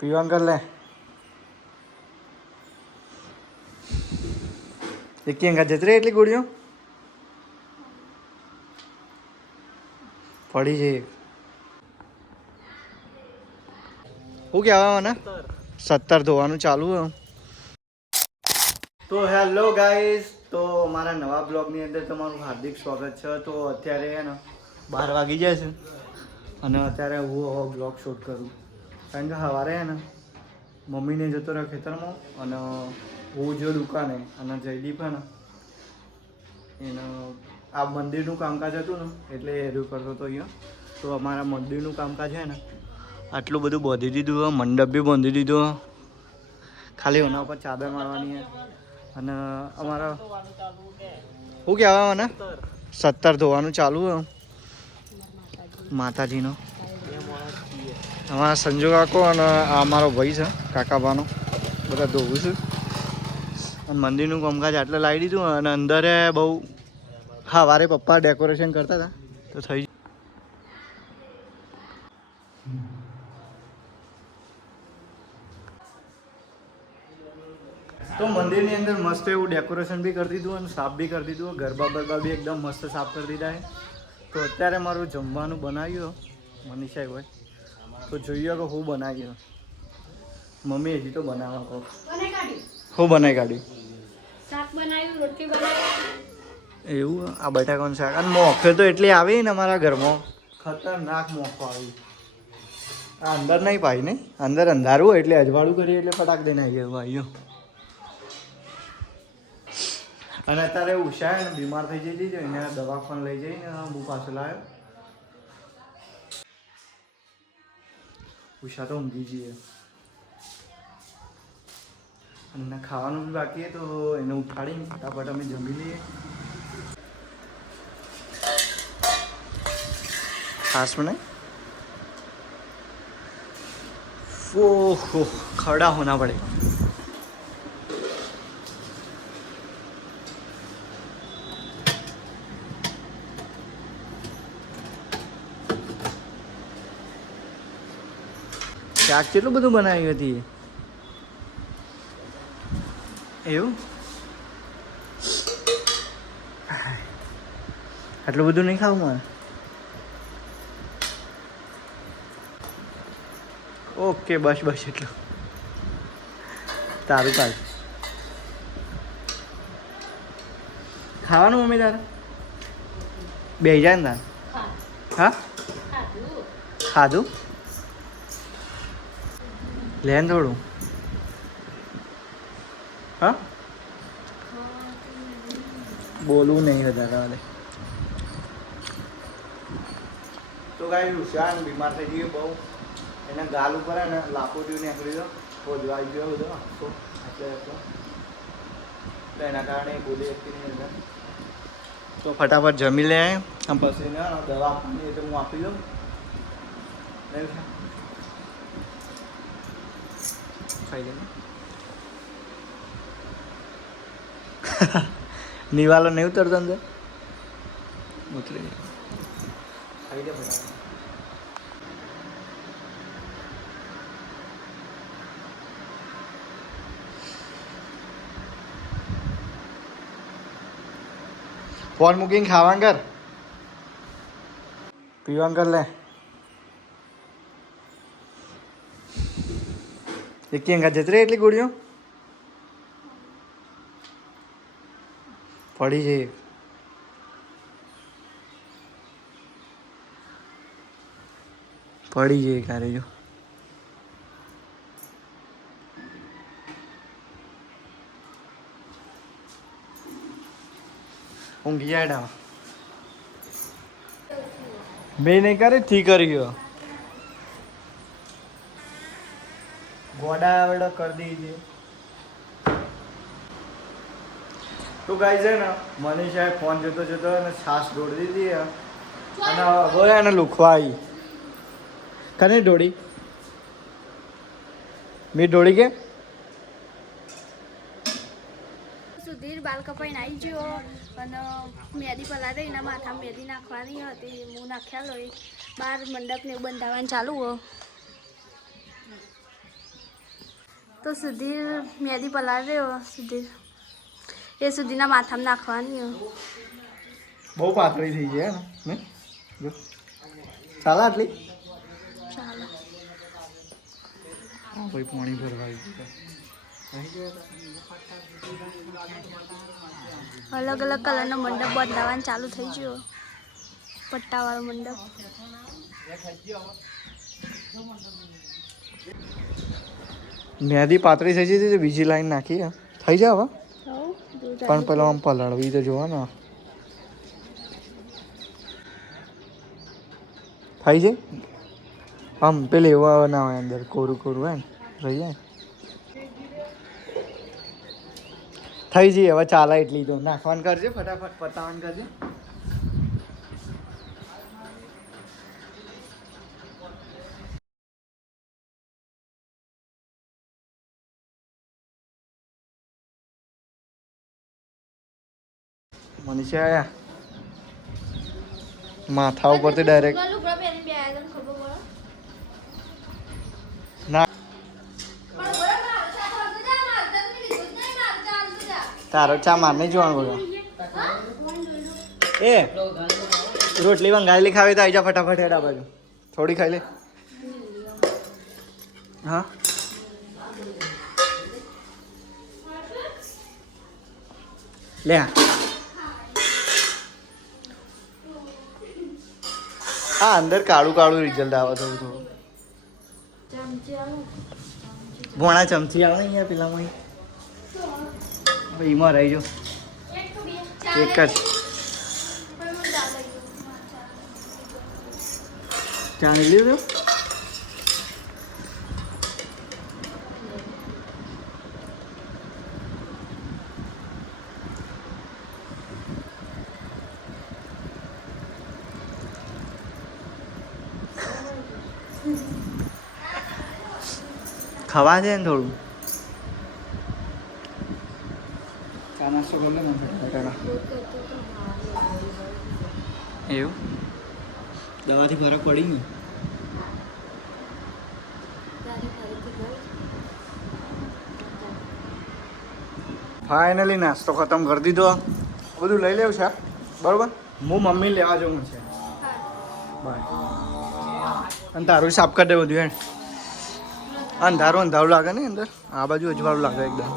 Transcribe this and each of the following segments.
પીવાન કર લે એક અંગા જતી રહી એટલી ગોળીઓ પડી જઈ શું કહેવા મને 17 ધોવાનું ચાલુ હે તો હેલો ગાઈસ તો મારા નવા બ્લોગની અંદર તમારું હાર્દિક સ્વાગત છે તો અત્યારે હે ને 12 વાગી જાય છે અને અત્યારે હું બ્લોગ શૂટ કરું કારણ કે સવારે હે ને મમ્મીને જતો રહ્યો ખેતરમાં અને હું જો દુકાને અને જયદીપ હે ને એને આ મંદિરનું કામકાજ હતું ને એટલે એરું કરતો હતો અહીંયા તો અમારા મંદિરનું કામકાજ છે ને આટલું બધું બાંધી દીધું મંડપ બી બાંધી દીધો ખાલી એના ઉપર ચાદર મારવાની અને અમારા શું કહેવા મને 17 ધોવાનું ચાલુ હે માતાજીનો અમારા સંજુ કાકો અને આ મારો ભાઈ છે કાકાબાનો બધા ધોવું છે અને મંદિરનું કામકાજ આટલે લાવી દીધું અને અંદરે બહુ સવારે પપ્પા ડેકોરેશન કરતા હતા તો થઈ તો મંદિરની અંદર મસ્ત એવું ડેકોરેશન બી કરી દીધું અને સાફ બી કરી દીધું ગરબા બરબા બી એકદમ મસ્ત સાફ કરી દીધા છે તો અત્યારે મારું જમવાનું બનાવ્યું મનીષાઈ હોય તો જોઈએ કે હું બનાવ્યું મમ્મી હજી તો બનાવવા કહો હું બનાવી કાઢ્યું શાક બનાવ્યું રોટલી બનાવી એવું આ બટાકાનું શાક અને મોખે તો એટલી આવી ને અમારા ઘરમાં ખતરનાક મોખો આવી આ અંદર નહીં પાઈ નહીં અંદર અંધારું હોય એટલે અજવાળું કરીએ એટલે ફટાક દઈને આવી ગયો ભાઈઓ અને અત્યારે ઉષા ને બીમાર થઈ જઈ છે એને દવાખાને લઈ જઈને હું પાછો લાવ્યો ઉષા તો ઊંઘી જઈએ અને એને ખાવાનું બી બાકી તો એને ઉઠાડીને ફટાફટ અમે જમી લઈએ ખાસ મને ઓહો खड़ा होना पड़े શાક કેટલું બધું બનાવ્યું હતી એવું આટલું બધું નહીં ખાવું મારે ઓકે બસ બસ એટલું તારું કાલ ખાવાનું મમ્મી તારે બે જાય ને તારે હા ખાધું લે ને થોડું હા બોલવું નહીં વધારે તો કાંઈ ઉષાન બીમાર થઈ ગયું બહુ એના ગાલ ઉપર ને લાપોટીઓ નીકળી ગયો ખોદવાઈ ગયો બધો આખો એટલે એટલે એના કારણે બોલી શકતી નહીં અંદર તો ફટાફટ જમી લે આમ પછી ને દવા આપવાની એટલે હું આપી દઉં નહીં ખાઈ દે નિવાલો નહીં ઉતરતો અંદર ઉતરી ખાઈ દે ફટાફટ ફોન મૂકીને ખાવા કર પીવાન કર લે એક અંગા જતી રહી એટલી ગોળીઓ પડી જઈ પડી જઈ કારે જો ઊંઘી જાય બે નહીં કરે થી કરી ગયો ગોડા આવડો કરી દીધી તો ગાઈ છે ને મનીષાએ ફોન જોતો જોતો અને છાશ દોડી દીધી અને હવે એને લુખવા આવી કને દોડી મેં દોડી કે સુધીર બાલ કપાઈને આવી ગયો અને મેદી પલાળે એના માથામાં મેદી નાખવાની હતી હું નાખ્યા લોય બહાર મંડપને બંધાવવાનું ચાલુ હો તો સુધીર મેદી પલાળ્યો સુધીર એ સુધીના માથામાં નાખવાની બહુ પાતળી થઈ જાય ને જો ચાલે આટલી ચાલો કોઈ પાણી ભરવા અલગ અલગ કલરનો મંડપ બદલાવાનું ચાલુ થઈ ગયો પટ્ટાવાળો મંડપ મેદી પાતળી થઈ જતી બીજી લાઈન નાખી થઈ જાય હવે પણ પેલા આમ પલાળવી તો જોવા ને થઈ જાય આમ પેલે એવા ના હોય અંદર કોરું કોરું હોય ને રહી જાય થઈ જઈએ હવે ચાલે એટલી તો નાખવાનું કરજે ફટાફટ પતાવવાનું કરજે મનીષા આયા માથા ઉપરથી ડાયરેક્ટ ના તારો ચા માર નહીં જોવાનું બોલો એ રોટલી વંગાયેલી ખાવી તો આવી જા ફટાફટ હેડા બાજુ થોડી ખાઈ લે હા લે હા અંદર કાળું કાળું રિઝલ્ટ આવે થોડું થોડું ભોણા ચમચી આવે ને અહીંયા પેલામાં એમાં રહી જો એક જ જાણી લીધું ખાવા છે ને થોડું ચા નાસ્તો કરી લે એવું દવાથી ફરક પડી ને ફાઇનલી નાસ્તો ખતમ કરી દીધો બધું લઈ લેવું છે બરોબર હું મમ્મી લેવા જવું છે બાય અને તારું સાફ કરી દે બધું હેડ અંધારું અંધારું લાગે ને અંદર આ બાજુ અજવાળું લાગે એકદમ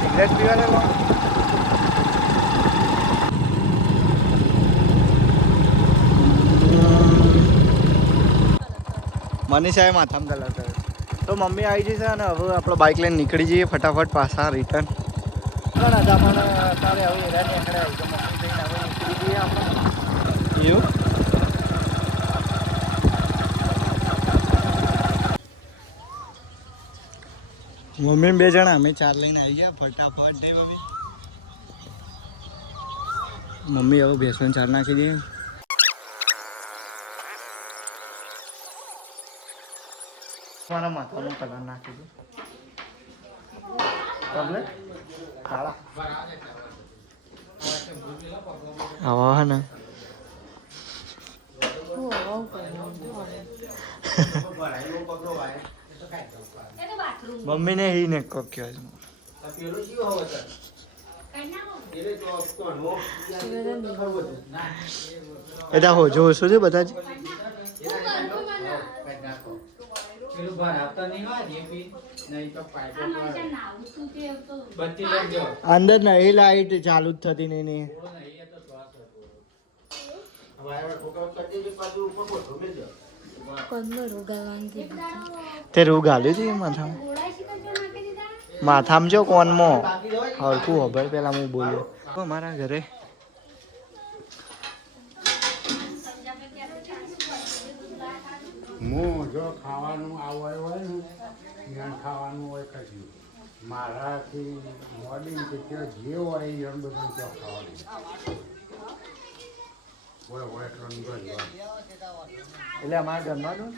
સિગરેટ પીવાને મનીષાએ માથામાં કલર કર્યો તો મમ્મી આવી જશે અને હવે આપણે બાઇક લઈને નીકળી જઈએ ફટાફટ પાછા રિટર્ન ના હતા પણ તારે હવે એરા નીકળે તો મમ્મી થઈને હવે નીકળી જઈએ આપણે એવું મમ્મી બે જણા અમે ચાર લઈને આવી ગયા ફટાફટ નહીં મમ્મી મમ્મી હવે ભેંસોને ચાર નાખી દઈએ મારા માથાનો કલર નાખી દો કમ્પ્લેટ કાળા આવા હે ને મમ્મીને ઈ ને કોક કહેવાય એટા હો જો શું છે બધા જ અંદર નહીં લાઈટ ચાલુ જ થતી નહીં તે રૂ ગાલ્યું છે માથામાં માથામાં જો કોનમાં હરખું ખબર પેલા હું બોલ્યો મારા ઘરે હું જો ખાવાનું આવ્યો હોય ને ત્યાં ખાવાનું હોય કશું મારાથી મોડી કે ત્યાં જે હોય એ બધું ત્યાં ખાવાનું બોલો બોલો એટલે અમારા ઘરમાં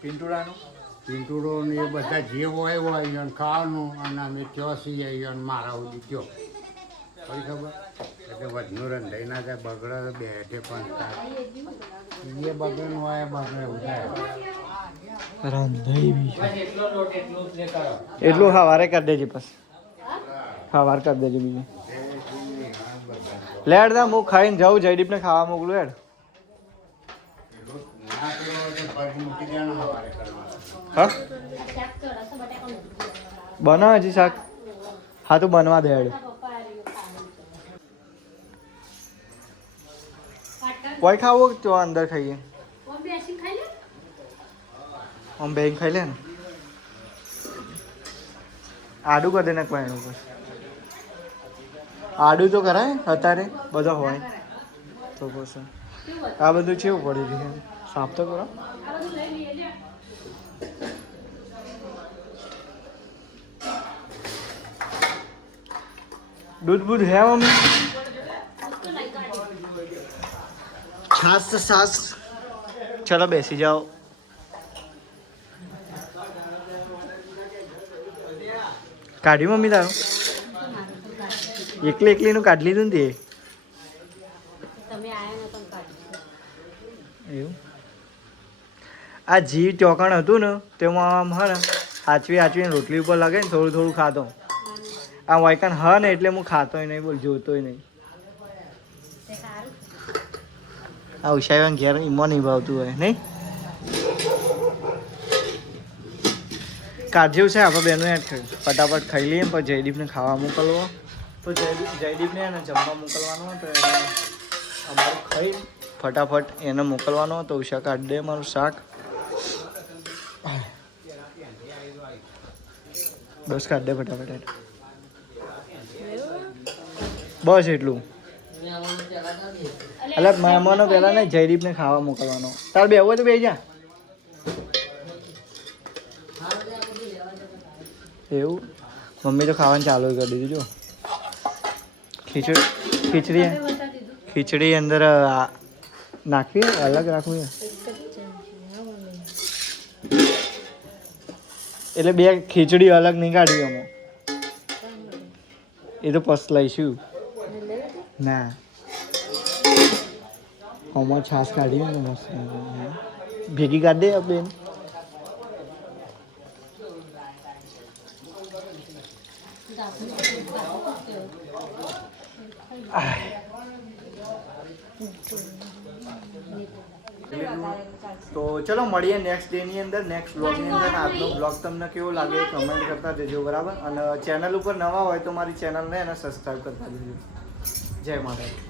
પિંટુડાનું પિંટુડો ને એ બધા જે હોય એને ખાવાનું અને અમે ત્યાં છીએ એને મારા સુધી કયો કઈ ખબર એટલે વધનું રંધાઈ ના થાય બગડે બેઠે પણ એ બગડેનું હોય બગડે ઉઠાય રાંધાઈ બી એટલું સવારે કરી દેજે પછી સવારે કરી દેજે બીજું લેડ દા હું ખાઈને જાઉં જયદીપને ખાવા મોકલું હેડ હા બનાવ હજી શાક હા તું બનવા દે હેડ કોઈ ખાવો તો અંદર ખાઈએ આમ બેન ખાઈ લે ને આડું કરી દે ને કોઈ એનું આડું તો કરાય અત્યારે બધા હોય તો પછી આ બધું કેવું પડી રહ્યું સાફ તો કરો दूध बूध है मम्मी छाछ से छाछ चलो बैसी जाओ काढ़ी मम्मी तारो एकली एकली નું કાઢ લીધું ને એવું આ જી ટોકણ હતું ને તેમાં આમ હા ને હાચવીને રોટલી ઉપર લાગે ને થોડું થોડું ખાતો આ વાયકન હા ને એટલે હું ખાતોય નહીં બોલ જોતોય નહીં આ ઉષાયવાન ઘેર ઈમો નહીં ભાવતું હોય નહીં કાઢજે છે આપણે બેનો એડ થયું ફટાફટ ખાઈ લઈએ પછી જયદીપને ખાવા મોકલવો તો જયદીપને એને જમવા મોકલવાનો તો એને અમારું ખાઈ ફટાફટ એને મોકલવાનો તો ઉષા કાઢ દે મારું શાક બસ કાઢ દે ફટાફટ બસ એટલું એટલે મહેમાનો પહેલા ને જયદીપને ખાવા મોકલવાનો તાર બે હોય તો બે જા એવું મમ્મી તો ખાવાનું ચાલુ કરી દીધું જો ખીચડી અંદર નાખવી અલગ રાખવી એટલે બે ખીચડી અલગ નહીં કાઢવી અમે એ તો પસ લઈશું ના આમાં છાશ કાઢી ને મસ્ત ભેગી કાઢ દે બેન તો ચલો મળીએ નેક્સ્ટ ડે ની અંદર નેક્સ્ટ બ્લોગની અંદર આજનો બ્લોગ તમને કેવો લાગે કમેન્ટ કરતા જજો બરાબર અને ચેનલ ઉપર નવા હોય તો મારી ચેનલને એને સબસ્ક્રાઈબ કરતા જજો જય માતા